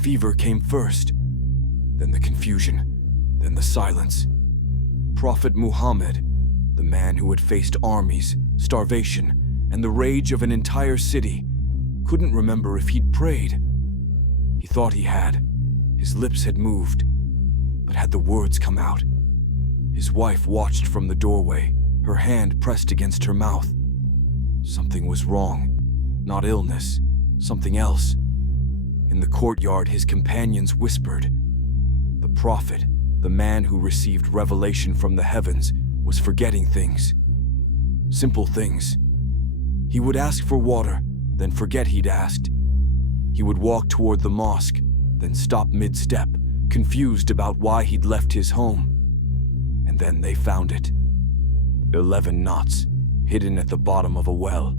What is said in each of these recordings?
fever came first, then the confusion, then the silence. Prophet Muhammad, the man who had faced armies, starvation, and the rage of an entire city, couldn't remember if he'd prayed. He thought he had. His lips had moved, but had the words come out? His wife watched from the doorway, her hand pressed against her mouth. Something was wrong. Not illness, something else. In the courtyard, his companions whispered. The prophet, the man who received revelation from the heavens, was forgetting things. Simple things. He would ask for water, then forget he'd asked. He would walk toward the mosque, then stop mid-step, confused about why he'd left his home. And then they found it. 11 knots, hidden at the bottom of a well.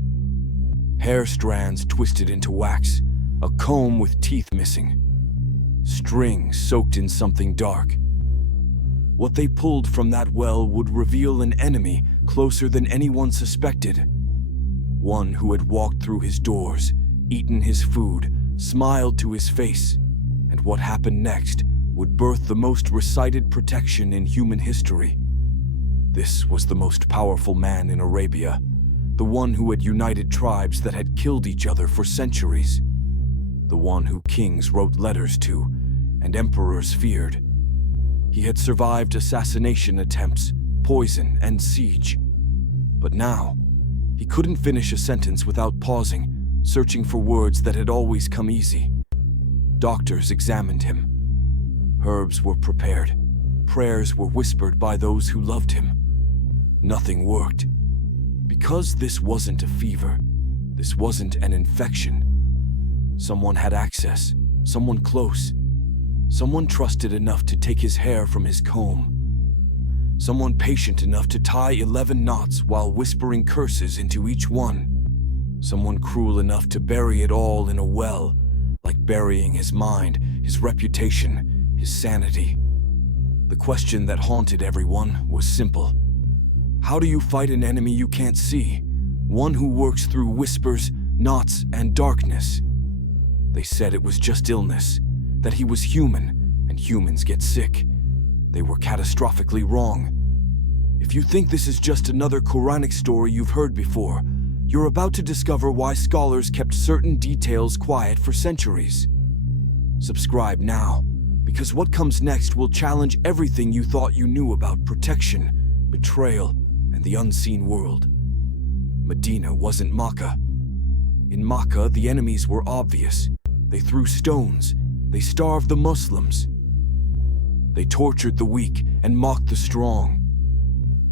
Hair strands twisted into wax, a comb with teeth missing. String soaked in something dark. What they pulled from that well would reveal an enemy closer than anyone suspected. One who had walked through his doors, eaten his food, smiled to his face, and what happened next would birth the most recited protection in human history. This was the most powerful man in Arabia, the one who had united tribes that had killed each other for centuries, the one who kings wrote letters to and emperors feared. He had survived assassination attempts, poison, and siege. But now, he couldn't finish a sentence without pausing, searching for words that had always come easy. Doctors examined him. Herbs were prepared. Prayers were whispered by those who loved him. Nothing worked. Because this wasn't a fever, this wasn't an infection. Someone had access, someone close, someone trusted enough to take his hair from his comb, someone patient enough to tie 11 knots while whispering curses into each one, someone cruel enough to bury it all in a well, like burying his mind, his reputation, his sanity. The question that haunted everyone was simple. How do you fight an enemy you can't see, one who works through whispers, knots, and darkness? They said it was just illness, that he was human, and humans get sick. They were catastrophically wrong. If you think this is just another Quranic story you've heard before, you're about to discover why scholars kept certain details quiet for centuries. Subscribe now, because what comes next will challenge everything you thought you knew about protection, betrayal, and the unseen world. Medina wasn't Makkah. In Makkah, the enemies were obvious. They threw stones. They starved the Muslims. They tortured the weak and mocked the strong.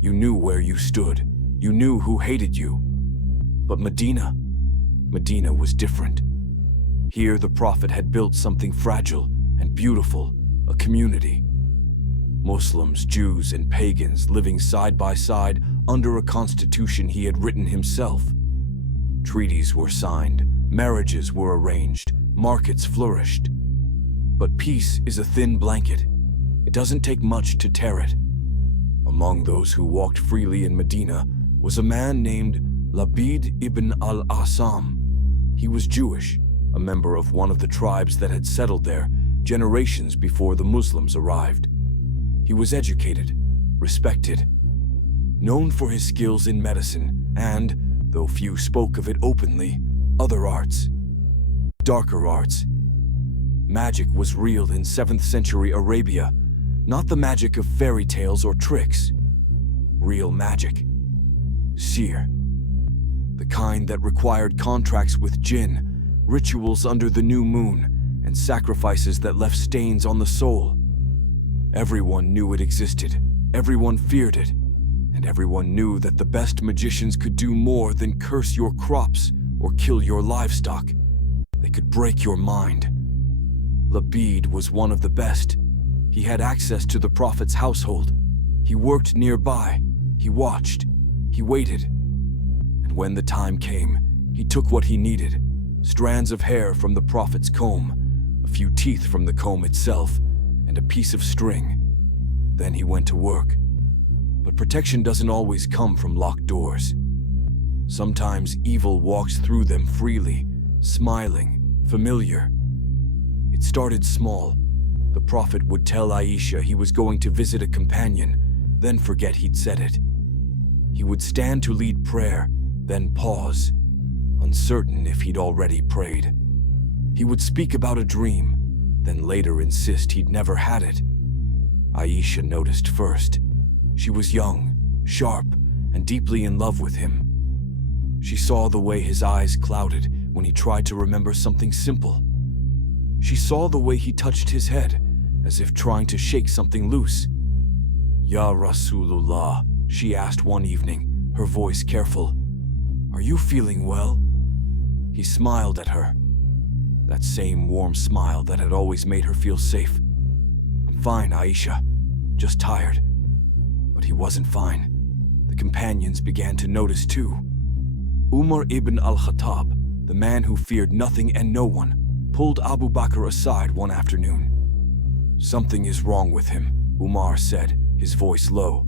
You knew where you stood. You knew who hated you. But Medina was different. Here the Prophet had built something fragile and beautiful, a community. Muslims, Jews, and pagans living side by side under a constitution he had written himself. Treaties were signed, marriages were arranged, markets flourished. But peace is a thin blanket. It doesn't take much to tear it. Among those who walked freely in Medina was a man named Labid ibn al-Asam. He was Jewish, a member of one of the tribes that had settled there generations before the Muslims arrived. He was educated, respected, known for his skills in medicine and, though few spoke of it openly, other arts. Darker arts. Magic was real in 7th century Arabia, not the magic of fairy tales or tricks. Real magic. Seer. The kind that required contracts with jinn, rituals under the new moon, and sacrifices that left stains on the soul. Everyone knew it existed, everyone feared it, and everyone knew that the best magicians could do more than curse your crops or kill your livestock. They could break your mind. Labid was one of the best. He had access to the Prophet's household. He worked nearby. He watched. He waited. And when the time came, he took what he needed: strands of hair from the Prophet's comb, a few teeth from the comb itself, and a piece of string. Then he went to work. But protection doesn't always come from locked doors. Sometimes evil walks through them freely, smiling, familiar. It started small. The Prophet would tell Aisha he was going to visit a companion, then forget he'd said it. He would stand to lead prayer, then pause, uncertain if he'd already prayed. He would speak about a dream, then later insist he'd never had it. Aisha noticed first. She was young, sharp, and deeply in love with him. She saw the way his eyes clouded when he tried to remember something simple. She saw the way he touched his head, as if trying to shake something loose. "Ya Rasulullah," she asked one evening, her voice careful. "Are you feeling well?" He smiled at her. That same warm smile that had always made her feel safe. "I'm fine, Aisha. Just tired." But he wasn't fine. The companions began to notice too. Umar ibn al-Khattab, the man who feared nothing and no one, pulled Abu Bakr aside one afternoon. "Something is wrong with him," Umar said, his voice low.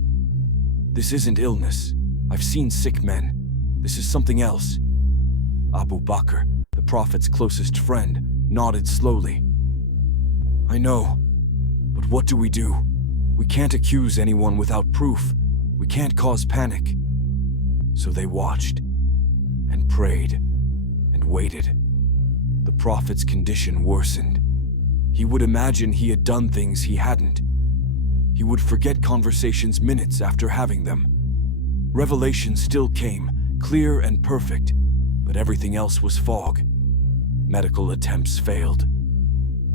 "This isn't illness. I've seen sick men. This is something else." Abu Bakr, the Prophet's closest friend, nodded slowly. "I know, but what do? We can't accuse anyone without proof. We can't cause panic." So they watched, and prayed, and waited. The Prophet's condition worsened. He would imagine he had done things he hadn't. He would forget conversations minutes after having them. Revelation still came, clear and perfect, but everything else was fog. Medical attempts failed.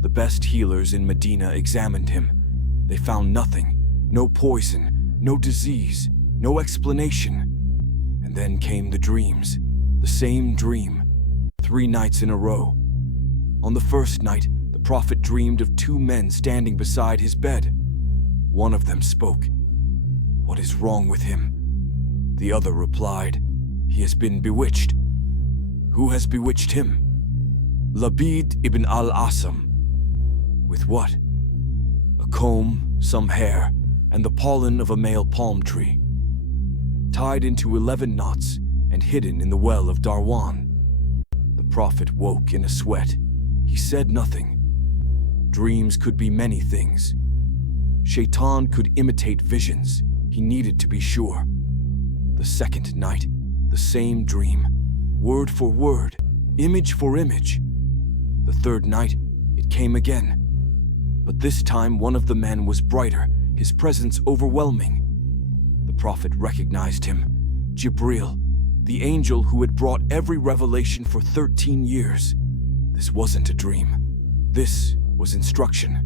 The best healers in Medina examined him. They found nothing, no poison, no disease, no explanation. And then came the dreams, the same dream, 3 nights in a row. On the first night, the Prophet dreamed of 2 men standing beside his bed. One of them spoke. "What is wrong with him?" The other replied, "He has been bewitched." "Who has bewitched him?" "Labid ibn al-Asam." "With what?" "A comb, some hair, and the pollen of a male palm tree. Tied into 11 knots and hidden in the well of Dharwan." The Prophet woke in a sweat. He said nothing. Dreams could be many things. Shaitan could imitate visions. He needed to be sure. The second night, the same dream, word for word, image for image. The third night, it came again. But this time one of the men was brighter, his presence overwhelming. The Prophet recognized him, Jibril, the angel who had brought every revelation for 13 years. This wasn't a dream. This was instruction.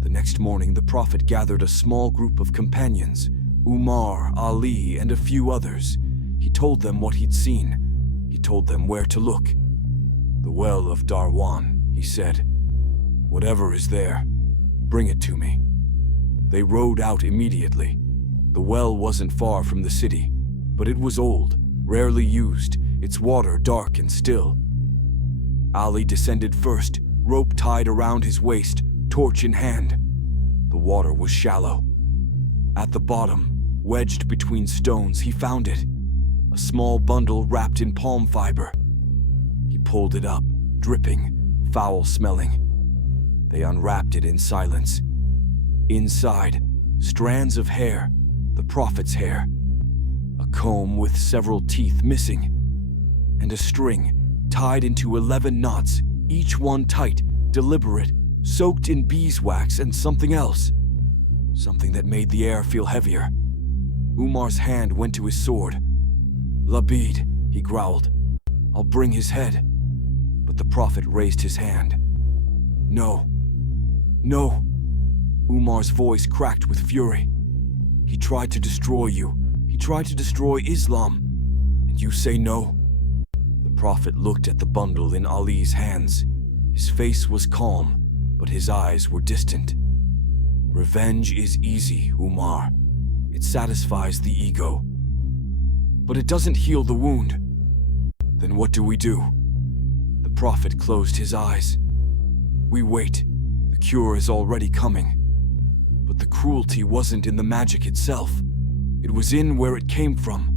The next morning, the Prophet gathered a small group of companions, Umar, Ali, and a few others. He told them what he'd seen. He told them where to look. "The well of Dharwan," he said. "Whatever is there, bring it to me." They rowed out immediately. The well wasn't far from the city, but it was old, rarely used, its water dark and still. Ali descended first, rope tied around his waist, torch in hand. The water was shallow. At the bottom, wedged between stones, he found it, a small bundle wrapped in palm fiber. He pulled it up, dripping, foul-smelling. They unwrapped it in silence. Inside, strands of hair, the Prophet's hair, a comb with several teeth missing, and a string tied into 11 knots, each one tight, deliberate, soaked in beeswax and something else. Something that made the air feel heavier. Umar's hand went to his sword. "Labid," he growled. "I'll bring his head." But the Prophet raised his hand. "No. No." Umar's voice cracked with fury. "He tried to destroy you. He tried to destroy Islam. And you say no?" The Prophet looked at the bundle in Ali's hands. His face was calm, but his eyes were distant. "Revenge is easy, Umar. It satisfies the ego. But it doesn't heal the wound. Then what do we do?" The Prophet closed his eyes. "We wait. The cure is already coming." But the cruelty wasn't in the magic itself. It was in where it came from.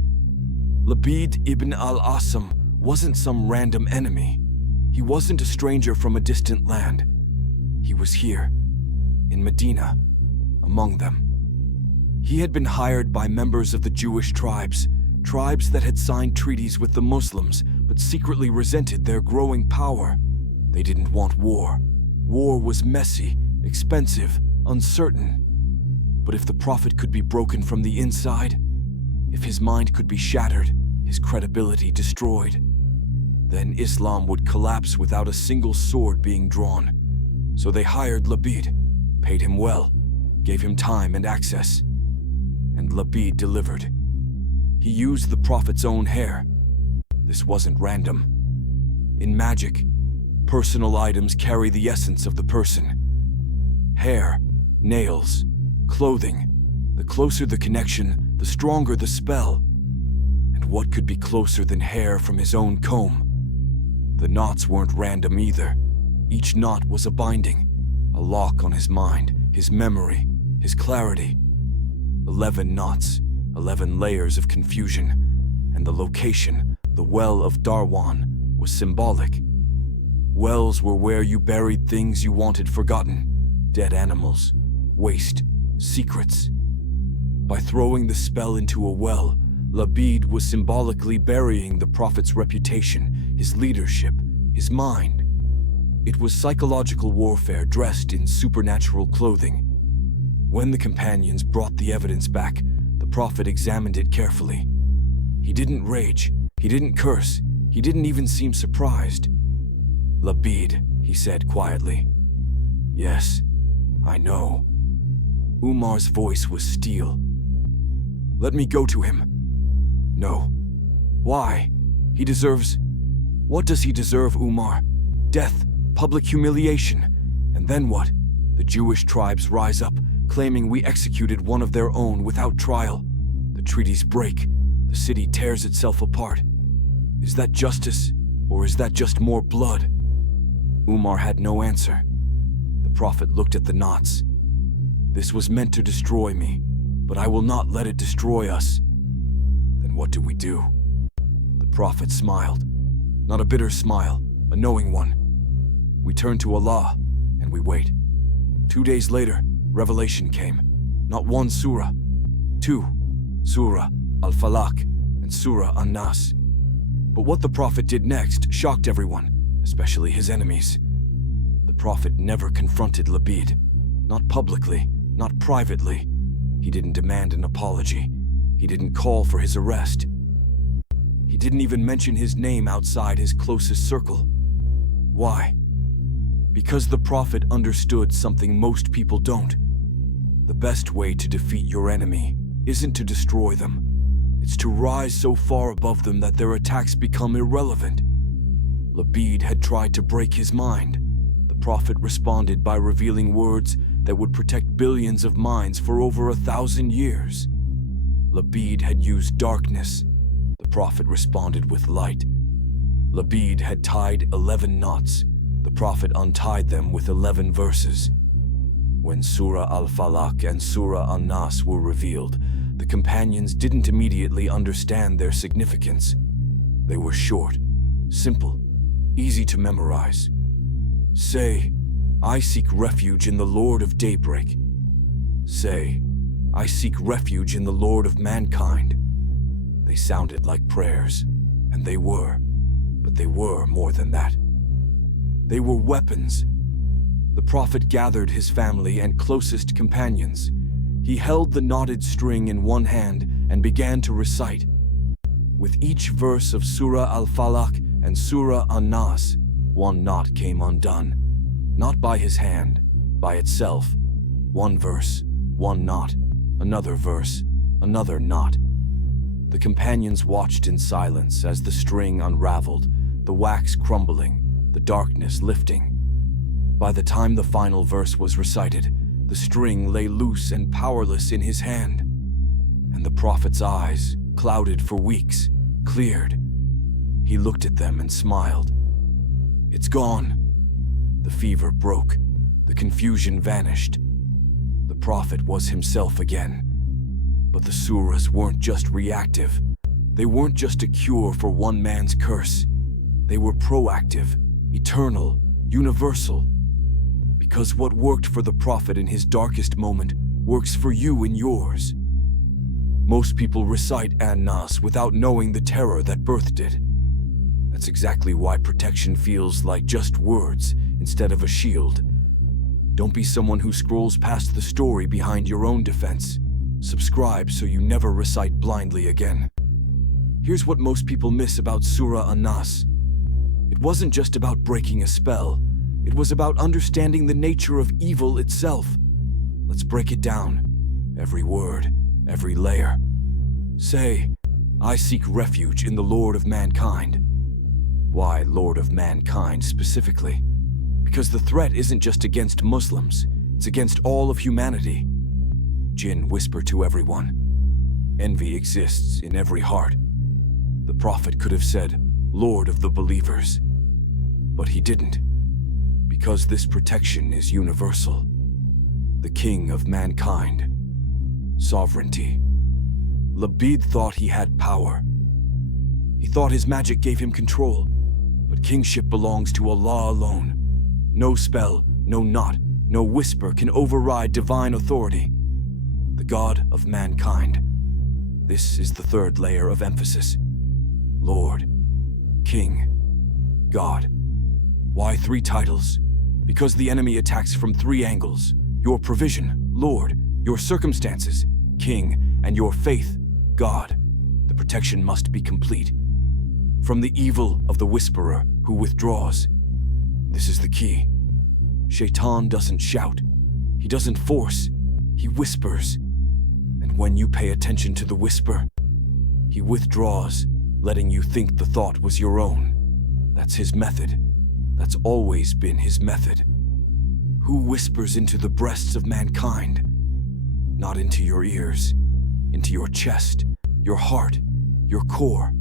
Labid ibn al-Asam wasn't some random enemy. He wasn't a stranger from a distant land. was here, in Medina, among them. He had been hired by members of the Jewish tribes that had signed treaties with the Muslims but secretly resented their growing power. They didn't want war. War was messy, expensive, uncertain. But if the Prophet could be broken from the inside, if his mind could be shattered, his credibility destroyed, then Islam would collapse without a single sword being drawn. So they hired Labid, paid him well, gave him time and access. And Labid delivered. He used the Prophet's own hair. This wasn't random. In magic, personal items carry the essence of the person. Hair, nails, clothing. The closer the connection, the stronger the spell. And what could be closer than hair from his own comb? The knots weren't random either. Each knot was a binding, a lock on his mind, his memory, his clarity. 11 knots, 11 layers of confusion, and the location, the well of Dharwan, was symbolic. Wells were where you buried things you wanted forgotten, dead animals, waste, secrets. By throwing the spell into a well, Labid was symbolically burying the Prophet's reputation, his leadership, his mind. It was psychological warfare dressed in supernatural clothing. When the companions brought the evidence back, the Prophet examined it carefully. He didn't rage, he didn't curse, he didn't even seem surprised. "Labid," he said quietly. "Yes, I know." Umar's voice was steel. "Let me go to him." "No." "Why? He deserves..." "What does he deserve, Umar? Death, public humiliation. And then what? The Jewish tribes rise up, claiming we executed one of their own without trial. The treaties break. The city tears itself apart. Is that justice, or is that just more blood?" Umar had no answer. The Prophet looked at the knots. "This was meant to destroy me, but I will not let it destroy us." "Then what do we do?" The Prophet smiled. Not a bitter smile, a knowing one. "We turn to Allah, and we wait." 2 days later, revelation came. Not one surah, 2. Surah Al-Falaq and Surah An-Nas. But what the Prophet did next shocked everyone, especially his enemies. The Prophet never confronted Labid. Not publicly, not privately. He didn't demand an apology. He didn't call for his arrest. He didn't even mention his name outside his closest circle. Why? Because the Prophet understood something most people don't. The best way to defeat your enemy isn't to destroy them. It's to rise so far above them that their attacks become irrelevant. Labid had tried to break his mind. The Prophet responded by revealing words that would protect billions of minds for over 1,000 years. Labid had used darkness. The Prophet responded with light. Labid had tied 11 knots. The Prophet untied them with 11 verses. When Surah Al-Falaq and Surah An-Nas were revealed, the companions didn't immediately understand their significance. They were short, simple, easy to memorize. Say, "I seek refuge in the Lord of daybreak." Say, "I seek refuge in the Lord of mankind." They sounded like prayers, and they were, but they were more than that. They were weapons. The Prophet gathered his family and closest companions. He held the knotted string in one hand and began to recite. With each verse of Surah Al-Falaq and Surah An-Nas, one knot came undone. Not by his hand, by itself. One verse, one knot, another verse, another knot. The companions watched in silence as the string unraveled, the wax crumbling, the darkness lifting. By the time the final verse was recited, the string lay loose and powerless in his hand. And the Prophet's eyes, clouded for weeks, cleared. He looked at them and smiled. "It's gone." The fever broke. The confusion vanished. The Prophet was himself again. But the surahs weren't just reactive. They weren't just a cure for one man's curse. They were proactive, eternal, universal. Because what worked for the prophet in his darkest moment works for you in yours. Most people recite An-Nas without knowing the terror that birthed it. That's exactly why protection feels like just words instead of a shield. Don't be someone who scrolls past the story behind your own defense. Subscribe so you never recite blindly again. Here's what most people miss about Surah An-Nas. It wasn't just about breaking a spell. It was about understanding the nature of evil itself. Let's break it down. Every word, every layer. Say, I seek refuge in the Lord of mankind. Why Lord of mankind specifically? Because the threat isn't just against Muslims, it's against all of humanity. Jinn whisper to everyone. Envy exists in every heart. The prophet could have said, Lord of the believers. But he didn't. Because this protection is universal. The king of mankind. Sovereignty. Labid thought he had power. He thought his magic gave him control. But kingship belongs to Allah alone. No spell, no knot, no whisper can override divine authority. The God of mankind. This is the third layer of emphasis. Lord, King, God. Why 3 titles? Because the enemy attacks from 3 angles. Your provision, Lord, your circumstances, King, and your faith, God. The protection must be complete. From the evil of the whisperer who withdraws. This is the key. Shaitan doesn't shout. He doesn't force. He whispers. And when you pay attention to the whisper, he withdraws, letting you think the thought was your own. That's his method. That's always been his method. Who whispers into the breasts of mankind? Not into your ears, into your chest, your heart, your core.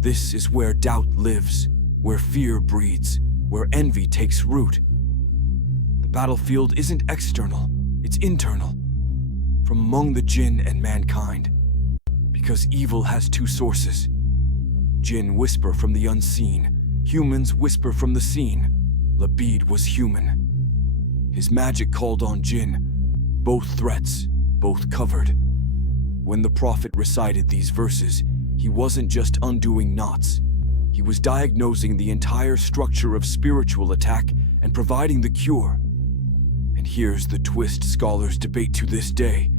This is where doubt lives, where fear breeds, where envy takes root. The battlefield isn't external, it's internal. From among the jinn and mankind. Because evil has 2 sources. Jinn whisper from the unseen, humans whisper from the seen. Labid was human. His magic called on jinn, both threats, both covered. When the prophet recited these verses, he wasn't just undoing knots. He was diagnosing the entire structure of spiritual attack and providing the cure. And here's the twist scholars debate to this day.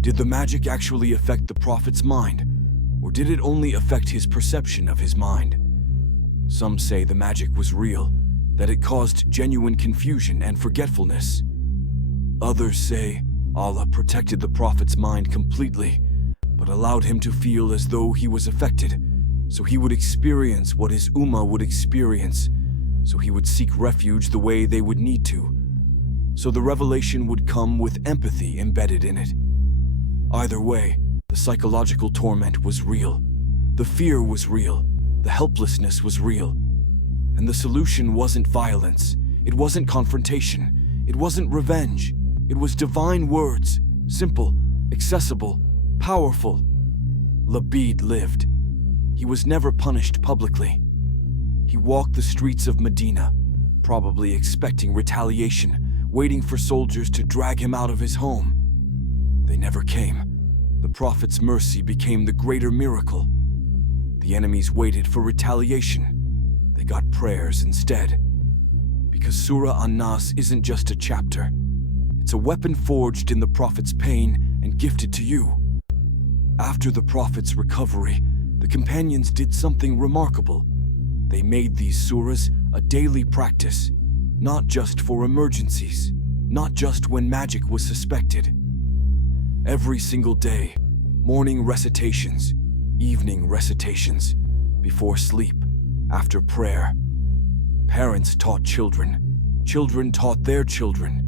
Did the magic actually affect the prophet's mind, or did it only affect his perception of his mind? Some say the magic was real, that it caused genuine confusion and forgetfulness. Others say Allah protected the prophet's mind completely, but allowed him to feel as though he was affected, so he would experience what his ummah would experience, so he would seek refuge the way they would need to, so the revelation would come with empathy embedded in it. Either way, the psychological torment was real, the fear was real, the helplessness was real. And the solution wasn't violence, it wasn't confrontation, it wasn't revenge. It was divine words, simple, accessible, powerful. Labid lived. He was never punished publicly. He walked the streets of Medina, probably expecting retaliation, waiting for soldiers to drag him out of his home. They never came. The prophet's mercy became the greater miracle. The enemies waited for retaliation. They got prayers instead. Because Surah An-Nas isn't just a chapter. It's a weapon forged in the prophet's pain and gifted to you. After the prophet's recovery, the companions did something remarkable. They made these surahs a daily practice, not just for emergencies, not just when magic was suspected. Every single day, morning recitations, evening recitations, before sleep, after prayer. Parents taught children, children taught their children.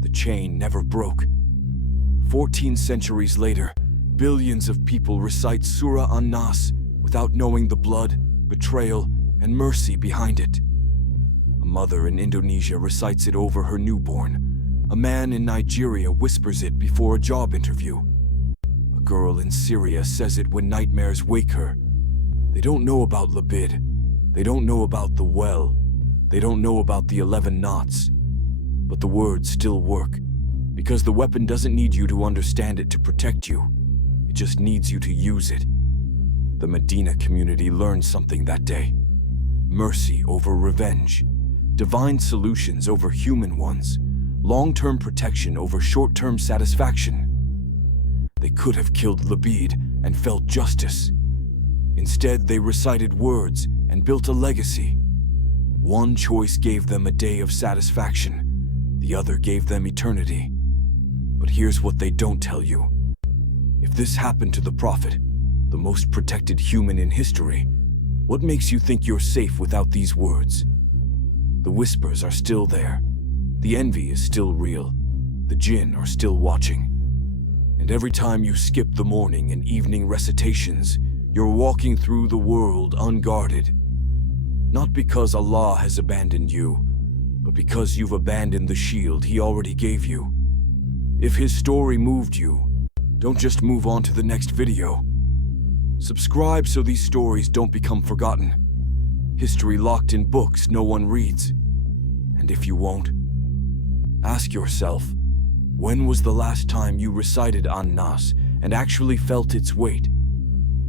The chain never broke. 14 centuries later, billions of people recite Surah An-Nas without knowing the blood, betrayal, and mercy behind it. A mother in Indonesia recites it over her newborn. A man in Nigeria whispers it before a job interview. A girl in Syria says it when nightmares wake her. They don't know about Labid. They don't know about the well. They don't know about the 11 knots. But the words still work, because the weapon doesn't need you to understand it to protect you. It just needs you to use it. The Medina community learned something that day. Mercy over revenge. Divine solutions over human ones. Long-term protection over short-term satisfaction. They could have killed Labid and felt justice. Instead, they recited words and built a legacy. One choice gave them a day of satisfaction. The other gave them eternity. But here's what they don't tell you. If this happened to the Prophet, the most protected human in history, what makes you think you're safe without these words? The whispers are still there. The envy is still real. The jinn are still watching. And every time you skip the morning and evening recitations, you're walking through the world unguarded. Not because Allah has abandoned you, but because you've abandoned the shield He already gave you. If His story moved you, don't just move on to the next video. Subscribe so these stories don't become forgotten. History locked in books no one reads. And if you won't, ask yourself, when was the last time you recited An-Nas and actually felt its weight?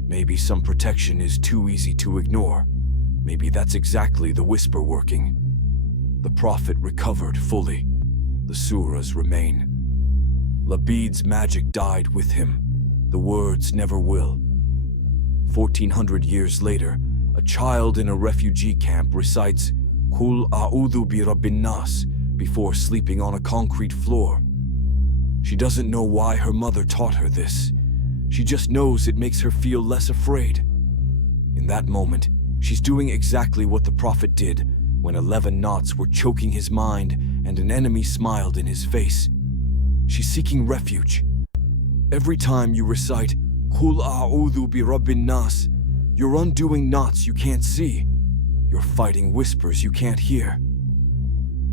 Maybe some protection is too easy to ignore. Maybe that's exactly the whisper working. The Prophet recovered fully. The surahs remain. Labid's magic died with him. The words never will. 1400 years later, a child in a refugee camp recites Qul a'udhu bi rabbin nas before sleeping on a concrete floor. She doesn't know why her mother taught her this. She just knows it makes her feel less afraid. In that moment, she's doing exactly what the Prophet did when 11 knots were choking his mind and an enemy smiled in his face. She's seeking refuge. Every time you recite Qul a'udhu bi rabbin nas, you're undoing knots you can't see. You're fighting whispers you can't hear.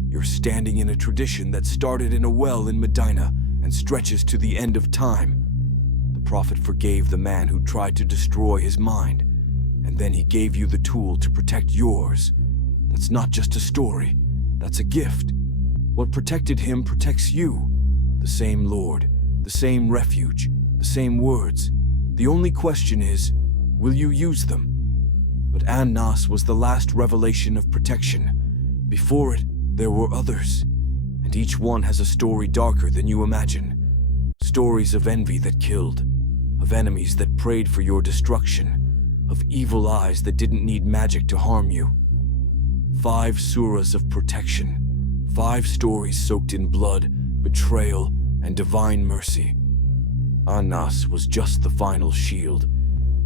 You're standing in a tradition that started in a well in Medina and stretches to the end of time. The Prophet forgave the man who tried to destroy his mind, and then he gave you the tool to protect yours. That's not just a story, that's a gift. What protected him protects you. The same Lord, the same refuge, the same words. The only question is, will you use them? But An-Nas was the last revelation of protection. Before it, there were others, and each one has a story darker than you imagine. Stories of envy that killed, of enemies that prayed for your destruction, of evil eyes that didn't need magic to harm you. 5 surahs of protection, 5 stories soaked in blood, betrayal, and divine mercy. An-Nas was just the final shield.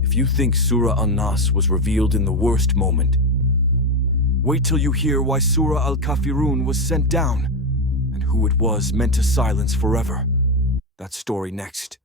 If you think Surah An-Nas was revealed in the worst moment, wait till you hear why Surah Al-Kafirun was sent down, and who it was meant to silence forever. That story next.